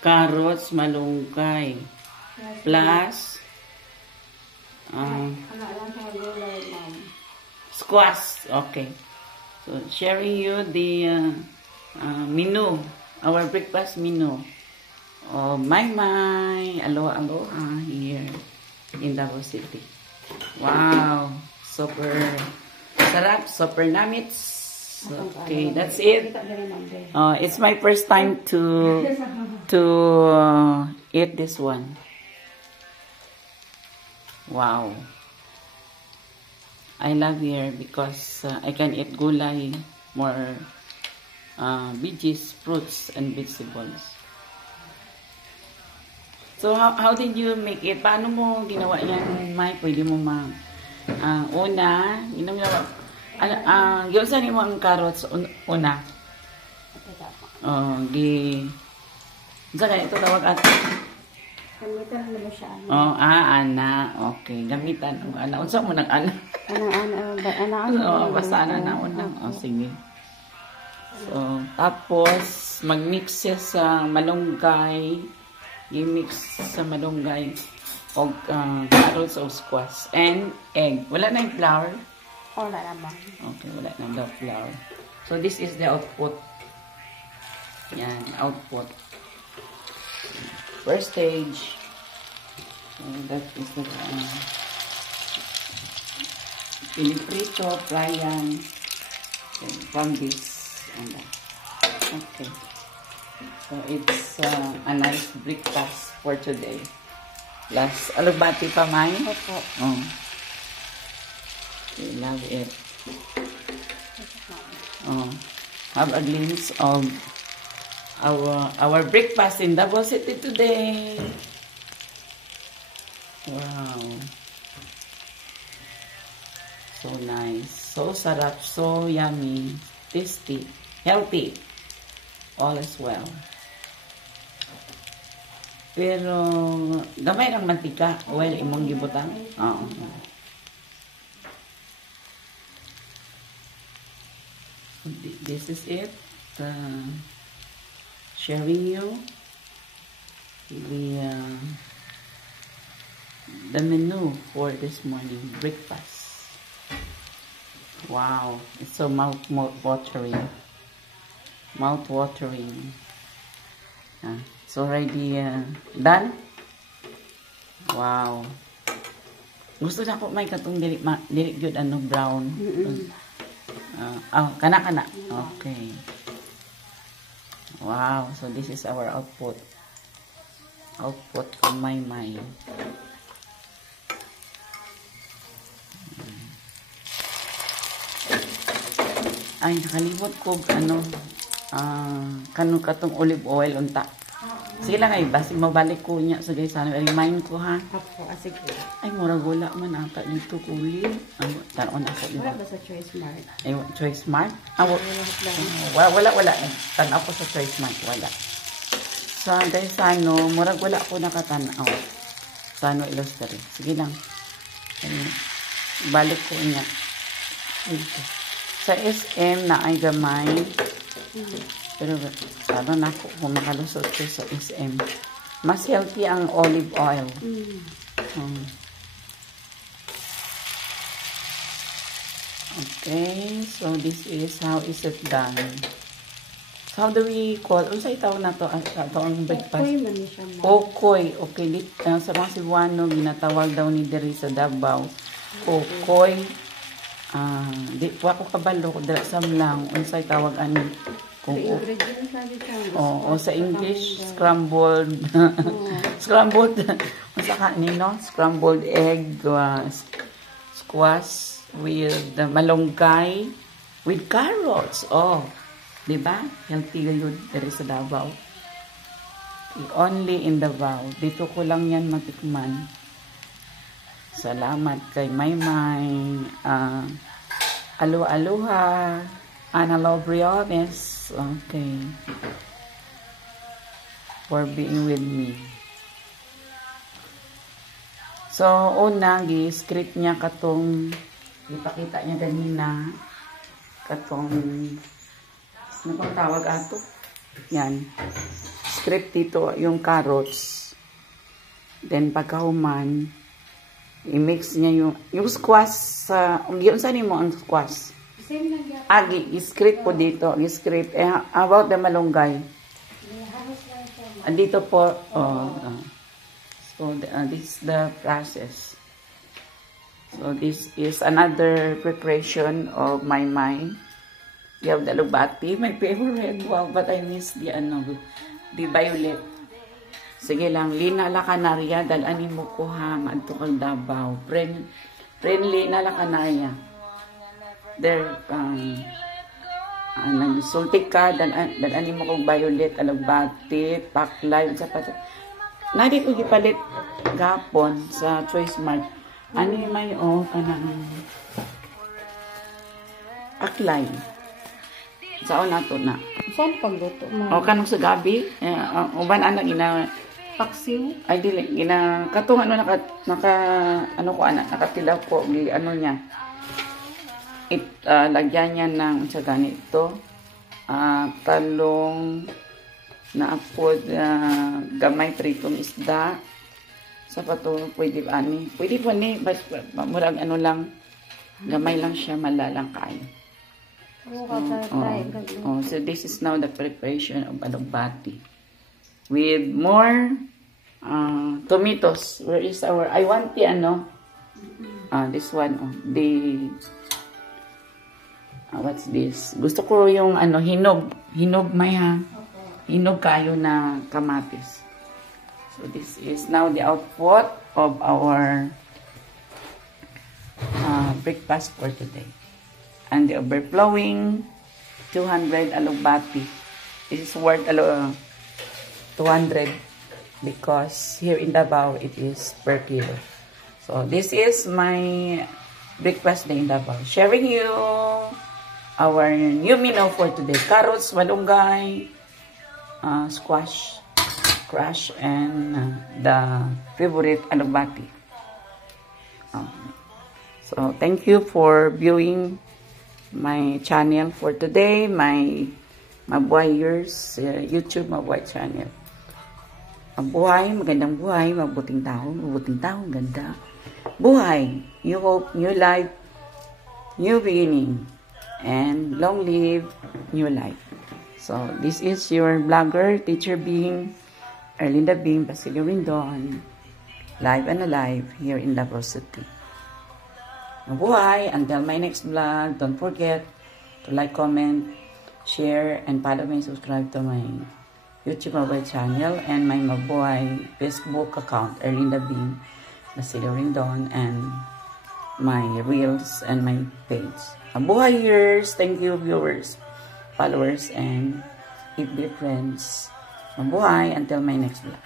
carrots, malunggay, plus squash. Okay. So, sharing you the menu, our breakfast menu. Oh, my, aloha, aloha here in Davao City. Wow, super sarap, super namits. Okay, that's it. It's my first time to eat this one. Wow. I love here because I can eat gulay, more veggies, fruits, and vegetables. So, how did you make it? Paano mo ginawa yan, Mai? Pwede mo una, ginawa, gawin mo ang carrots, una. Saan ito tawag ate? Gamitan mo siya. Ana. Okay, gamitan. Ana. Unsa mo nang ana? Ana. Basta ana una. Sige. So, tapos, mag-mix siya sa malunggay. I-mix sa malunggay o carrots o squash. And egg. Wala na yung flour? Wala naman. Okay, wala na daw flour. So, this is the output. Yan, output. First stage. So, that is the piniprito, fry yan. From this and that. Okay. So, it's a nice breakfast for today. Plus, alugbati pa, Mai? Opo. Oh. I love it. Oh. Have a glimpse of our breakfast in Davao City today. Wow. So nice. So sarap. So yummy. Tasty. Healthy. All is well. Pero gamay ng mantika. Well, imong gibutan. Oo. This is it. Sharing you the menu for this morning breakfast. Wow, it's so mouth-watering. Mouth-watering. It's already done. Wow. Gusto na ko may katong dili gyud ano brown. Kana. Okay. Wow, so this is our output. Output from my mind. Ay, nakalimot ko kanu katong olive oil unta. Sige lang ay, basi mabalik ko niya sa guys, remind ko ha. Opo, sige. Ay, murag wala man ata dito kulit. Taron ako dito. Wala ba sa Choice Mart? Ay, Choice Mart? Wala. Tanaw ko sa Choice Mart, wala. So, guys, murag wala ko nakatanaw. Sa illustrate. Sige lang. Balik ko niya. Sa SM na ay gamay. Pero, na ako kung makalusot ko sa SM. Mas healthy ang olive oil. Okay, so this is how is it done. So how do we call? Ano sa itaw na to? Ito ang breakfast. Okoy man siya. Okoy. Okay, sa mga Cebuano, ginatawag daw ni Diri sa Davao. Okoy. Di po ako kabalo. Dira samlang. Ano sa itawag ani? O sa English, scrambled scrambled egg, squash with malunggay with carrots. Diba? Healthy yun dari sa Davao. Only in Davao. Dito ko lang yan matikman. Salamat kay Maymay. Aloha. Ana Lobriones. Okay. For being with me. So, una, script niya katong ipakita niya ganina katong ano pang tawag ato? Yan. script dito yung carrots. Then pagkahuman, i-mix niya yung squash sa yun saan mo ang squash. I-script po dito, i-script about the malunggay. Andito po so this is the process. So this is another preparation of my mind. You have the alugbati, my favorite. Wow, but I miss the violet. Sige lang, Lina la Canaria, dalanin mo ko ha, adto kang Davao. Friendly na la Canaria. There, nagsulti ka, dalanin mo kong violet, alugbati, paklay, sapat. Nadi ko gipalit gapon sa Choice Mart. Ano yung may kanang aklay. Saan nato na? Saan pagluto mo? O kanang sa gabi, uban anak Paksiw? ay dili katong naka ano ko anak nakatilaw ko ano niya. Lagyan niya ng sa ganito. Talong na apod gamay pritong isda. Sa pato pwede ani. Pwede pa ni murag ano lang gamay lang siya malalang kain. So this is now the preparation of alugbati with more tomatoes. Where is our I want the this one what's this? Gusto ko yung hinog may hinog kayo na kamatis. So this is now the output of our breakfast for today. And the overflowing 200 alugbati. This is worth 200 because here in Davao it is per kilo. So this is my breakfast day in Davao. Sharing you our new menu for today. Carrots, malunggay, squash, crush, and the favorite alugbati. So thank you for viewing my channel for today, my Mabuhayers YouTube Mabuhay channel. Mabuhay, magandang buhay, mabuting tao, ganda. Buhay, new hope, new life, new beginning, and long live new life. So this is your vlogger, teacher Bing, Erlinda Bing, Basilio Rindon, live and alive here in Davao City. Mabuhay! Until my next vlog, don't forget to like, comment, share, and follow me and subscribe to my YouTube mobile channel and my Mabuhay Facebook account, Erlinda Bing, Basilio Rindon, and my reels and my page. Mabuhayers! Thank you, viewers, followers, and if dear friends. Mabuhay! Until my next vlog.